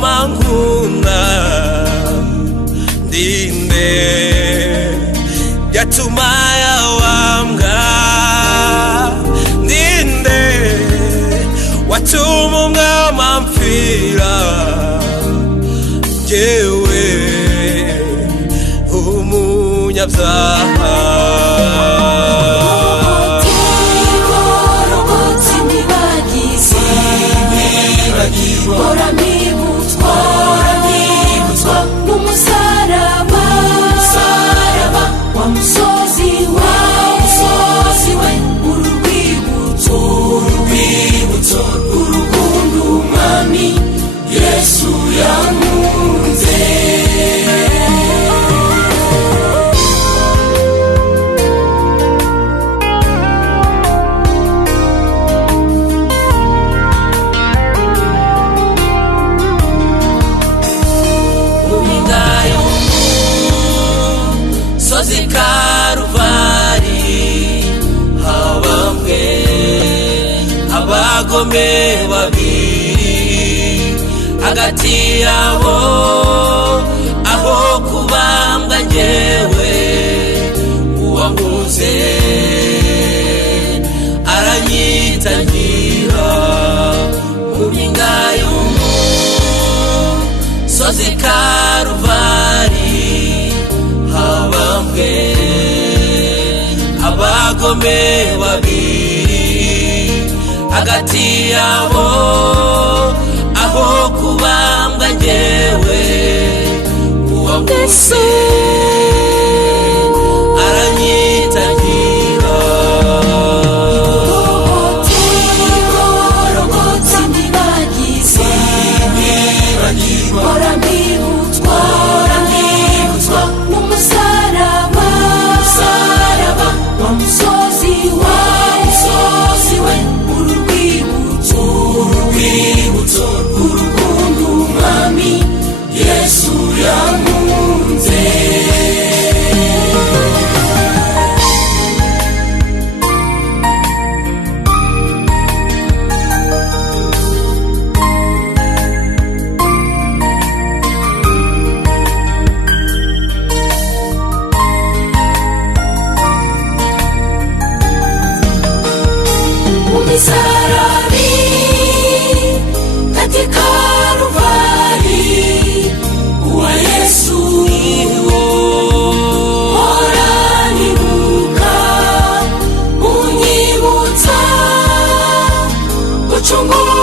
mama nkunda ndinde yatuma yawambwa ndinde watuma umwama mpfira jewe umunyabyaha Ora mibutswa n'umusaraba wa musozi we urwibutso urukundo umwami Yesu yankunze abagome babiri hagati yabo aho kubambwa njyewe uwankunze aranyitangira mu mpinga y'umusozi Karuvari habambwe abagome babiri hagati yabo aho kubambwa njyewe uwankunze aranyitangira ora mibutswa n'umusaraba wa musozi we urwibutso urukundo umwami Yesu yankunze Umisarabi katika Karuvari wa Yesu ora nibuka unyibutsa uchungu